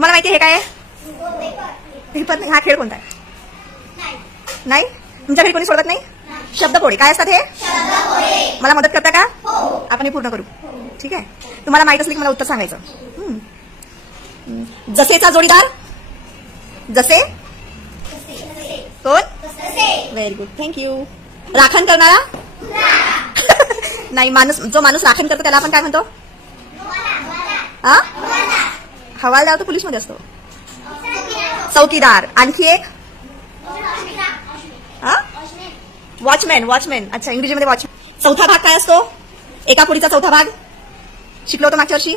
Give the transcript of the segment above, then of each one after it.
तुम्हाला माहिती आहे हे काय आहे? पेपर नाही. हा खेळ कोणता आहे? नाही. तुमच्या घरी कोणी सोडवत नाही? शब्दकोळे. काय असतात हे? मला मदत करता का? आपण हे पूर्ण करू. ठीक आहे. तुम्हाला माहित असलं की मला उत्तर सांगायचं. जसेचा जोडीदार? जसे. कोण? Very good, thank you. राखण करणारा? नाही. माणूस, जो माणूस राखण करतो त्याला आपण काय म्हणतो? हवालदार तो पोलीस मध्ये असतो. चौकीदार. आणखी एक? वॉचमॅन. वॉचमॅन. अच्छा, इंग्रजीमध्ये वॉचमॅन. चौथा भाग काय असतो? एका पुढीचा चौथा भाग शिकलो होतो मागच्या वर्षी.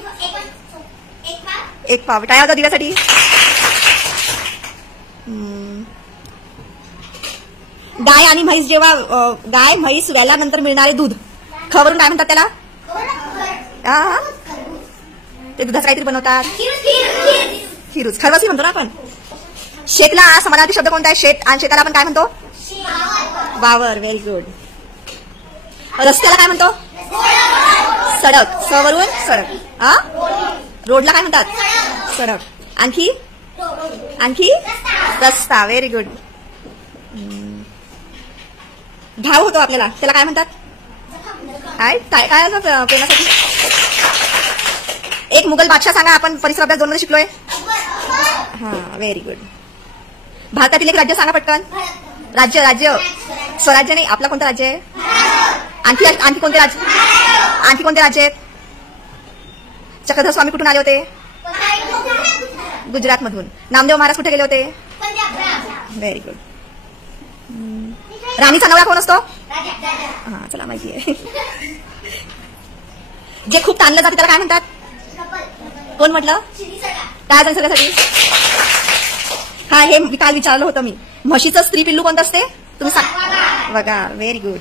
एक पाव. काय होता दिव्यासाठी? गाय आणि म्हैस. जेव्हा गाय म्हैस व्याल्यानंतर मिळणारे दूध खवरून काय म्हणतात त्याला? ते दुधाचं काहीतरी बनवतात. खिरूज. खरवस म्हणतो ना आपण. शेतला समानार्थी शब्द कोणता आहे? शेत. आणि शेताला आपण काय म्हणतो? वावर. Very good. रस्त्याला काय म्हणतो? सडक. सवरून सडक. रोडला काय म्हणतात? सडक. आणखी? आणखी? रस्ता. Very good. घाव होतो आपल्याला, त्याला काय म्हणतात? काय काय काय प्रेमासाठी? एक मुघल बादशाह सांगा. आपण परिसर अभ्यास 2 मध्ये शिकलोय. हा, व्हेरी गुड. भारतातील एक राज्य सांगा पटकन. राज्य. राज्य. स्वराज्य नाही. आपला कोणतं राज्य आहे? आणखी आणखी कोणते राज्य? आणखी कोणते राज्य आहेत? चक्रधर स्वामी कुठून आले होते? गुजरात मधून. नामदेव महाराज कुठे गेले होते? Very good. राणीचा नवरा कोण असतो? हा, चला माहिती आहे. जे खूप ताणलं जाते त्याला काय म्हणतात? कोण म्हटलं? काय जण सगळ्यासाठी? हा, हे काल विचारलं होतं मी. म्हशीचं स्त्री पिल्लू कोणतं असते? तुम्ही सांग बघा. Very good.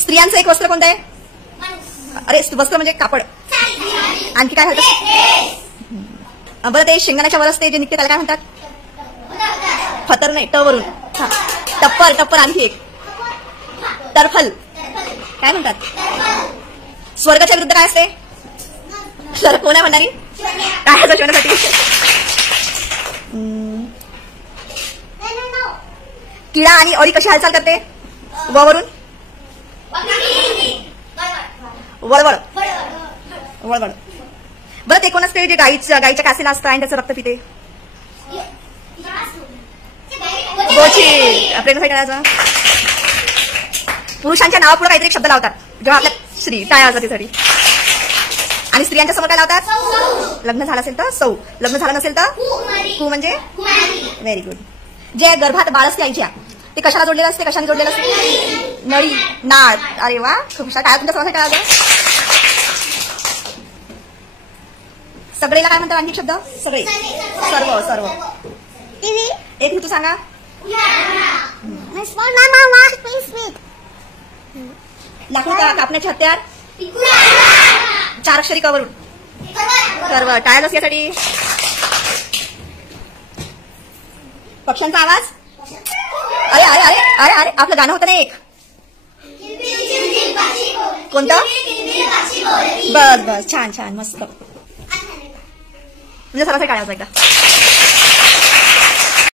स्त्रियांचं एक वस्त्र कोणतं आहे? अरे, वस्त्र म्हणजे कापड. आणखी काय होतं? बरं, ते शेंगदाण्याच्या वर असते जे निघते त्याला काय म्हणतात? फतर नाही. ट वरून. टप्पर. टप्पर. आणखी एक टरफल. काय म्हणतात? स्वर्गाच्या विरुद्ध काय असते? सर कोण आहे म्हणणारी? काय असं शिवण्यासाठी? किडा आणि अळी कशी हालचाल करते? वरून. वळवळ. वळवळ. बरं, ते कोण असते जे गाईच्या कासेला असतं आणि त्याचं रक्त पिते? गोची. प्रेमासाठी करायचं. पुरुषांच्या नावापुढे काहीतरी शब्द लावतात जेव्हा आपल्या श्री टाळ्या जातीसाठी. आणि स्त्रियांच्या समोर काय लावतात? लग्न झालं असेल तर सौ. लग्न झालं नसेल तर कु. म्हणजे? Very good. जे गर्भात बाळ असते आईच्या, ते कशाला जोडलेलं असते? कशाने जोडलेलं असते? नळी. नाळ. अरे वा, खूप छान. काय तुमच्या समोर काय? सगळेला काय म्हणतात? आणखी शब्द? सगळे. सर्व. सर्व. एक ऋतू सांगा. लाकूड कापण्याचे हत्यार. 4 अक्षरी कवरून. सर्व. टाळ्या यासाठी. पक्ष्यांचा आवाज. अरे अरे अरे अरे अरे, आपलं गाणं होतं ना एक. कोणतं? बस बस. छान छान. मस्त. म्हणजे सर्वांसाठी टाळ्या एकदा.